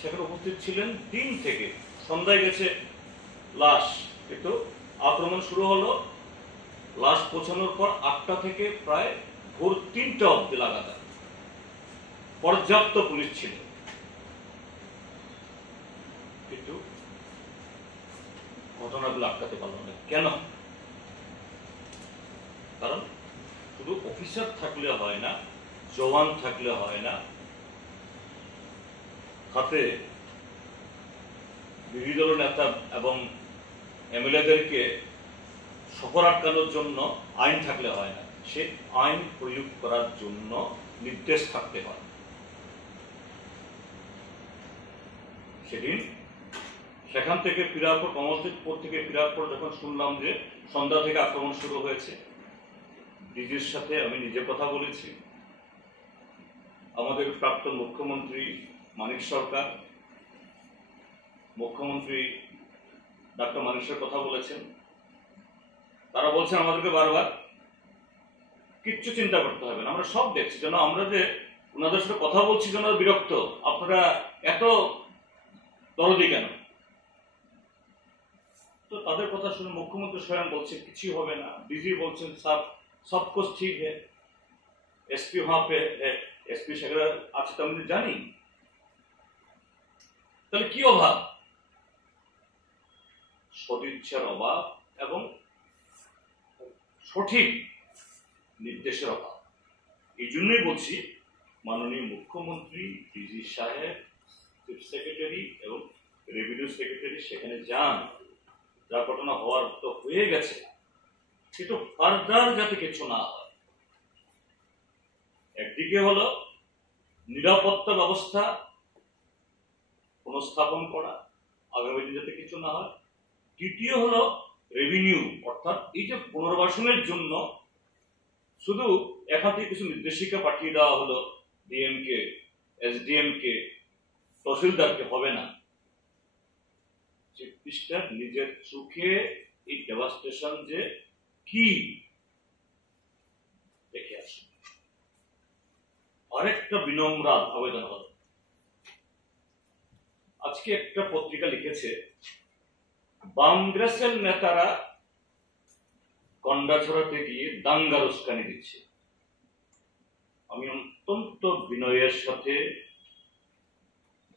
সেখানে উপস্থিত ছিলেন 3 থেকে। সন্ধ্যায় গেছে লাশ, কিন্তু আক্রমণ শুরু হলো লাশ পৌঁছানোর পর 8টা থেকে প্রায় ভোর 3টা অব্দি লাগাতার। পর্যাপ্ত পুলিশ ছিল, কিন্তু ঘটনাগুলো আটকাতে পারল না। কেন? কারণ শুধু অফিসার থাকলে হয় না, জওয়ান থাকলে হয় না, হাতে বিরোধী দল নেতা এবং এমএলএদেরকে সফর আটকানোর জন্য আইন থাকলে হয় না, সে আইন প্রয়োগ করার জন্য নির্দেশ থাকতে হয়। সেদিন সেখান থেকে ফেরার পর, কমলপুর থেকে ফেরার পর যখন শুনলাম যে সন্ধ্যা থেকে আক্রমণ শুরু হয়েছে, ডিজির সাথে আমি নিজে কথা বলেছি। আমাদের প্রাক্তন মুখ্যমন্ত্রী মানিক সরকার, মুখ্যমন্ত্রী ডক্টর মানিক সরকার কথা বলেছেন। তারা বলছেন আমাদেরকে বারবার কিচ্ছু চিন্তা করতে হবে না, আমরা সব দেখছি। যেন আমরা যে ওনাদের সাথে কথা বলছি যেন বিরক্ত, আপনারা এত দরদি কেন? তো তাদের কথা শুনে মুখ্যমন্ত্রী স্বয়ং বলছে কিছু হবে না, ডিজি বলছেন সব কুছ ঠিক है, एसपी वहां पे है, एसपी সেখানে আছে তো আমি জানি। তাহলে কি অভাব? সদিচ্ছার অভাব এবং সঠিক নির্দেশের অভাব। এই জন্যই বলছি মাননীয় মুখ্যমন্ত্রী, ডিজি সাহেব, চিফ সেক্রেটারি এবং রেভিনিউ সেক্রেটারি সেখানে যান। যা ঘটনা হওয়ার তো হয়ে গেছে, কিন্তু ফার্দার যাতে কিছু না হয়। একদিকে হলো নিরাপত্তা ব্যবস্থা পুনঃস্থাপন করা, আগামী দিন যাতে কিছু না হয়। দ্বিতীয় হলো রেভিনিউ, অর্থাৎ এই যে পুনর্বাসনের জন্য শুধু এখান থেকে কিছু নির্দেশিকা পাঠিয়ে দেওয়া হলো ডিএম কে, এসডিএম কে, তহসিলদারকে, হবে না। চিফ মিনিস্টার নিজের চোখে এই ডেভাস্টেশন যে কি দেখে আসে। আরেকটা বিনম্র আবেদন হল, আজকে একটা পত্রিকা লিখেছে বামগ্রাসের নেতারা কন্ডা ছড়াতে গিয়ে দাঙ্গার উস্কানি দিচ্ছে। আমি অত্যন্ত বিনয়ের সাথে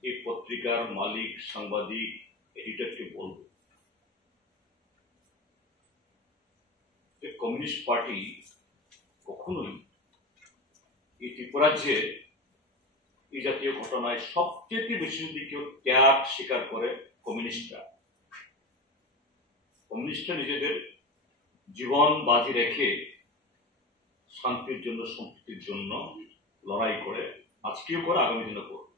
এই পত্রিকার মালিক, সাংবাদিক, এডিটরকে বলব, কমিউনিস্ট পার্টি কখনোই এই ত্রিপুরাজ্যে এই জাতীয় ঘটনায় সবচেয়ে বেশি যদি কেউ ত্যাগ স্বীকার করে কমিউনিস্টরা। কমিউনিস্টরা নিজেদের জীবন বাজি রেখে শান্তির জন্য, সম্প্রীতির জন্য লড়াই করে, আজকেও করে, আগামী দিনে করবে।